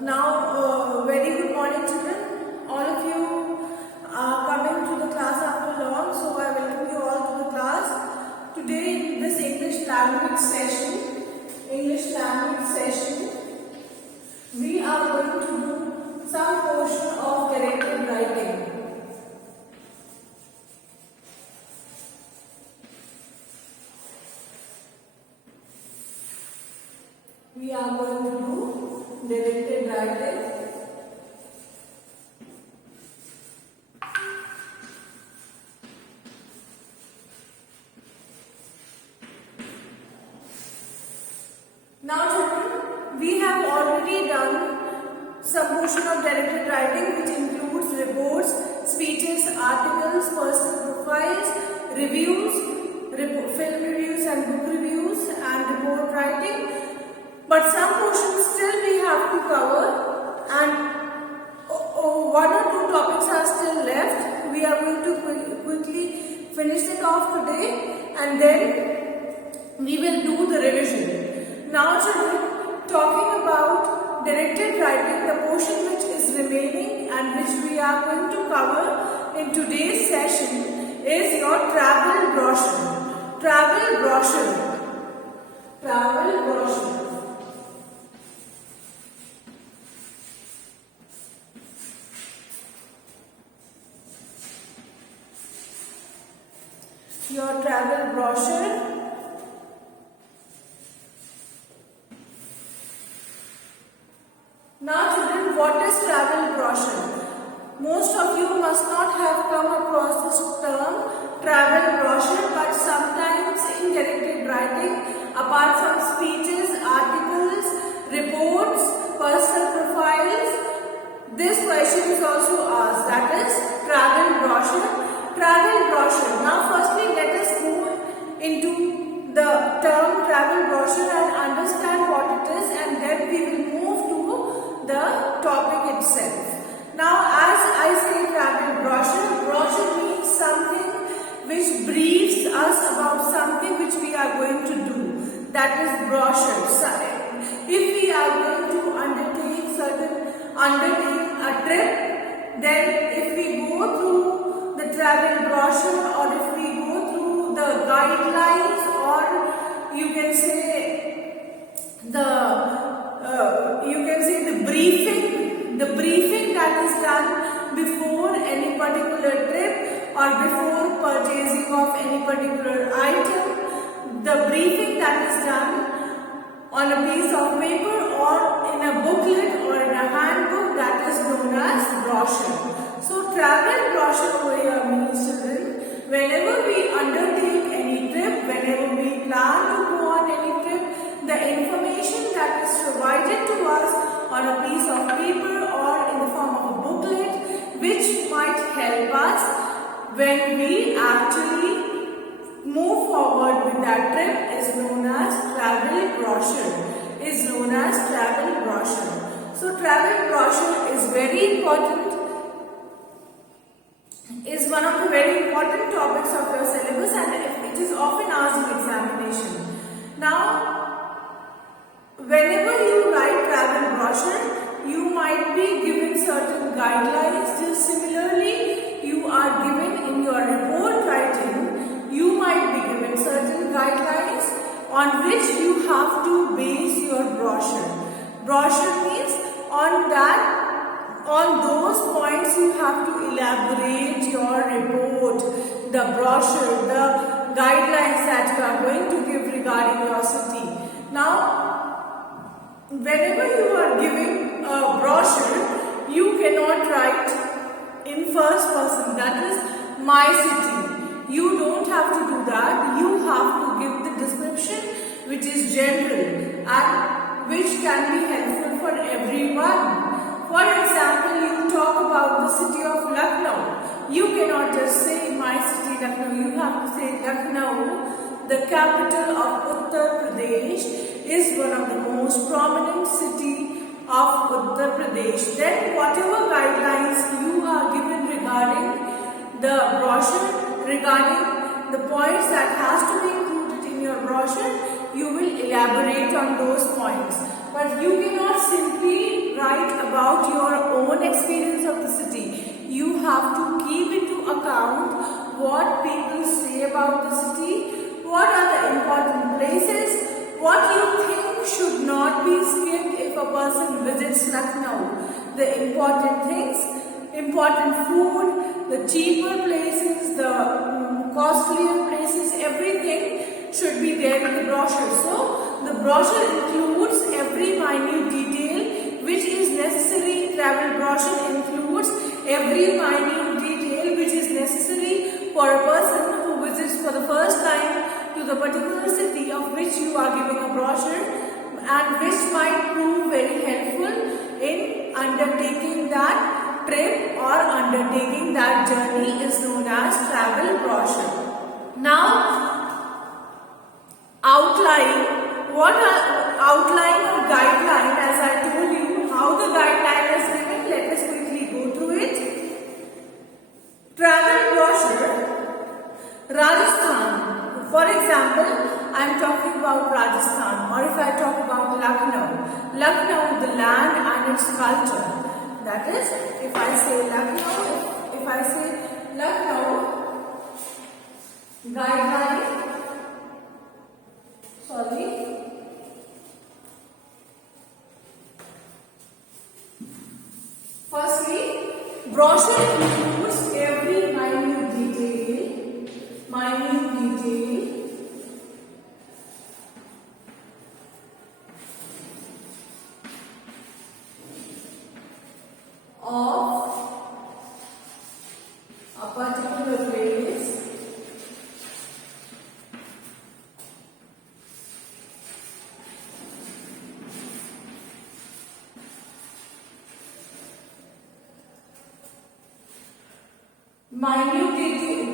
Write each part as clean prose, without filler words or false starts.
Very good morning, children. All of you are coming to the class after long, so I welcome you all to the class. Today, in this English language session, we are going to do some portion of directed writing. We are going to do directed writing. Now children, we have already done some portion of directed writing which includes reports, speeches, articles, personal profiles, reviews, film reviews and book reviews and report writing. But some portions still we have to cover, and one or two topics are still left. We are going to quickly finish it off today, and then we will do the revision. Now children, talking about directed writing, the portion which is remaining and which we are going to cover in today's session is your travel brochure. Travel brochure. Travel brochure. Your travel brochure. Now children, what is travel brochure? Most of you must not have come across this term travel brochure, but sometimes in directed writing, apart from speeches, articles, reports, personal profiles, this question is also asked, that is travel brochure. Travel brochure. Now firstly let us move into the term travel brochure and understand what it is, and then we will move to the topic itself. Now as I say travel brochure, brochure means something which briefs us about something which we are going to do. That is brochure. If we are going to undertake a trip, then if we go through the travel brochure, or if we go through the guidelines, or you can say the briefing that is done before any particular trip or before purchasing of any particular item, the briefing that is done on a piece of paper or in a booklet or in a handbook, that is known as brochure. So travel brochure over here means children, whenever we undertake any trip, whenever we plan to go on any trip, the information that is provided to us on a piece of paper or in the form of a booklet, which might help us when we actually move forward with that trip, is known as travel brochure. So travel brochure is very important. Is one of the very important topics of your syllabus, and it is often asked in examination. Now, whenever you write travel brochure, you might be given certain guidelines. Just similarly, you are given in your report writing, you might be given certain guidelines on which you have to base your brochure. Brochure means on those points you have to elaborate your report, the brochure, the guidelines that you are going to give regarding your city. Now, whenever you are giving a brochure, you cannot write in first person, that is my city. You don't have to do that. You have to give the description which is general and which can be helpful for everyone. For example, you talk about the city of Lucknow. You cannot just say my city Lucknow. You have to say Lucknow, the capital of Uttar Pradesh, is one of the most prominent city of Uttar Pradesh. Then whatever guidelines you are given regarding the brochure, regarding the points that has to be included in your brochure, you will elaborate on those points. But you cannot simply write about your own experience of the city. You have to keep into account what people say about the city, what are the important places, what you think should not be skipped if a person visits Lucknow. The important things, important food, the cheaper places, the costlier places, everything should be there in the brochure. So the brochure includes every minute detail which is necessary. Travel brochure includes every minute detail which is necessary for a person who visits for the first time to the particular city of which you are giving a brochure, and which might prove very helpful in undertaking that trip or undertaking that journey is known as travel brochure. Now, outline. What are outline or guideline? As I told you how the guideline is given, let us quickly go through it. Travel brochure, Rajasthan. For example, I am talking about Rajasthan, or if I talk about Lucknow. Lucknow, the land and its culture. That is, if I say Lucknow, if I say Lucknow, guideline, Firstly, brochure includes every minute detail of a particular place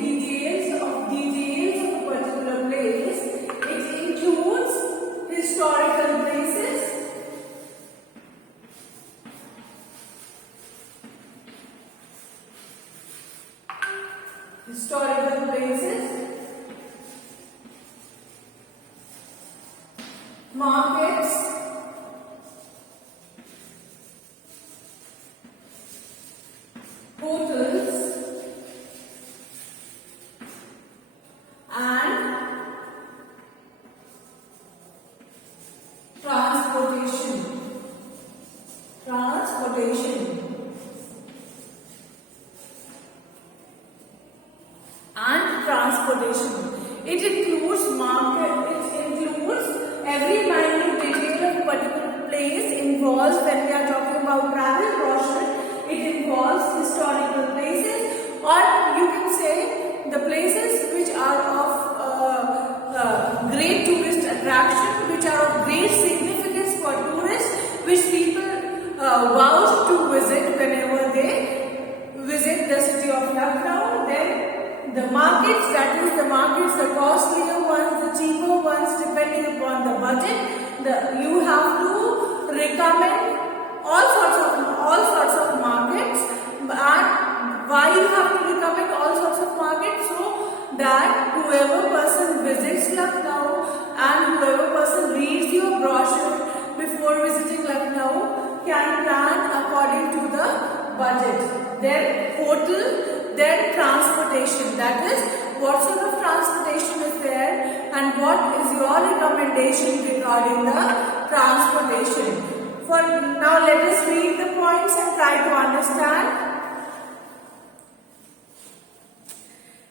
details of a particular place. It includes historical places, markets, hotels, and transportation. It includes every minute detail of a particular place involves, when we are talking about travel brochure, it involves historical places, or you can say the places which are of great tourist attraction, which are of great significance for tourists, which people vouch to visit whenever they visit the city of Lucknow. Then the markets, that is the markets, the costlier ones, the cheaper ones, depending upon the budget. You have to recommend all sorts of markets. And why you have to recommend all sorts of markets? So that whoever person visits Lucknow and whoever person reads your brochure before visiting Lucknow can plan according to the budget. Then hotel, then transportation. That is, what sort of transportation is there and what is your recommendation regarding the transportation. For now, let us read the points and try to understand.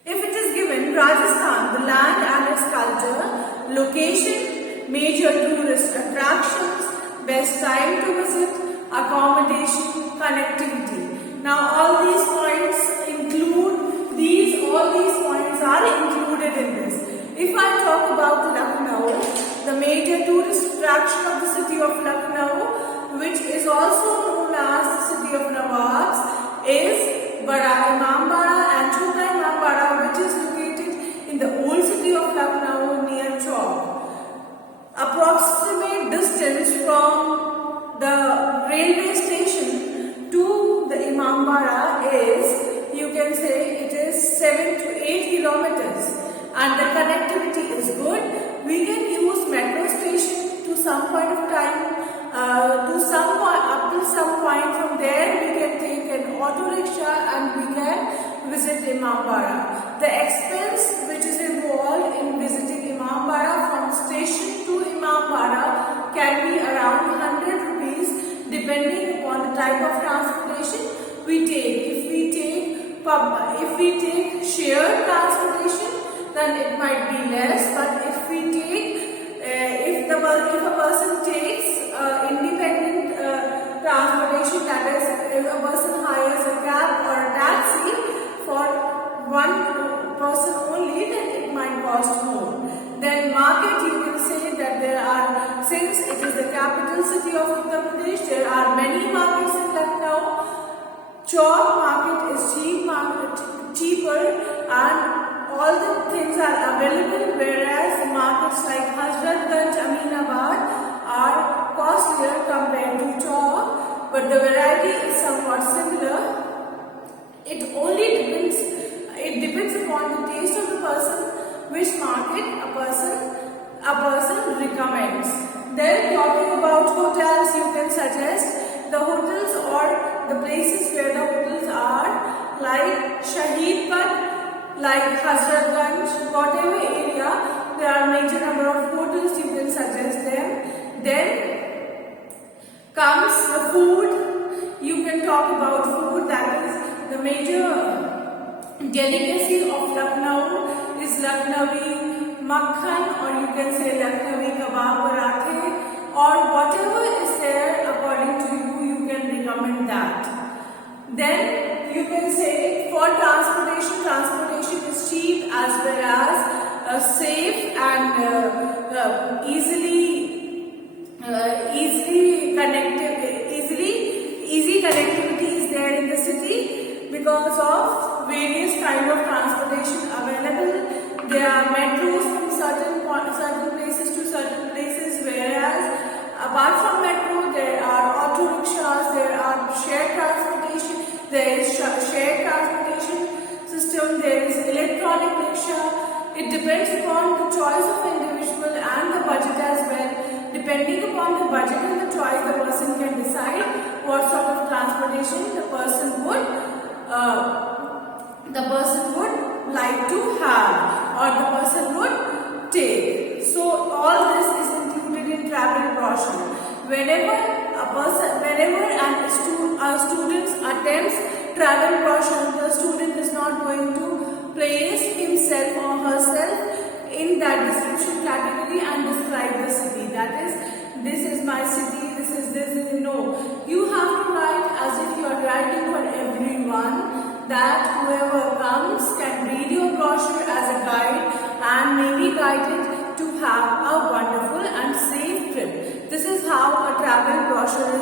If it is given Rajasthan, the land and its culture, location, major tourist attractions, best time to visit, accommodation, connectivity. Now all these points all these points are included in this. If I talk about Lucknow, the major tourist attraction of the city of Lucknow, which is also known as the city of Nawabs, is Bada Imambara and Chota Imambara, which is located in the old city of Lucknow near Chowk. Approximate distance from the railway station to the Imambara is, you can say, it is 7 to 8 kilometers, and the connectivity is good. We can use metro station to some point of time, up to some point from there, we can take an auto rickshaw and we can visit Imambara. The expense which is involved in visiting Imambara from station to Imambara can be around 100 rupees depending upon the type of transportation we take. If we take shared transportation, then it might be less. But if we take, if a person takes independent transportation, that is, if a person hires a cab or a taxi for one person only, then it might cost more. Then market, you can say that there are, since it is the capital city of Uttar Pradesh, there are many markets in Lucknow. Chowk market is cheaper and all the things are available, whereas markets like Hazratganj, Aminabad are costlier compared to Chowk, but the variety is somewhat similar. It depends upon the taste of the person, which market a person recommends. Then talking about hotels, you can suggest the hotels or the places where the hotels are, like Shahid, like Hazratganj, whatever area, there are major number of hotels, you can suggest them. Then comes the food. You can talk about food, that is the major delicacy of Lucknow is Lucknowi makhan, or you can say Lucknowi kebab parathe, or whatever is there according to you, you can recommend that. Then you can say for transportation is cheap as well as safe and easy connectivity is there in the city because of various kind of transportation available. There are metros from certain places to certain places, whereas apart from metro, there are auto rickshaws, there are shared transportation, there is shared transportation system, there is electronic rickshaw. It depends upon the choice of individual and the budget as well. Depending upon the budget and the choice, the person can decide what sort of transportation the person would like to have or the person would take. So all this is included in travel brochure. Whenever a student attempts travel brochure, the student is not going to place himself or herself in that description category and describe the city. That is, this is my city, this is this. No, you have to write as if you are writing for everyone, that whoever comes can read your brochure as a guide and may be guided to have a wonderful and safe trip. This is how a travel brochure is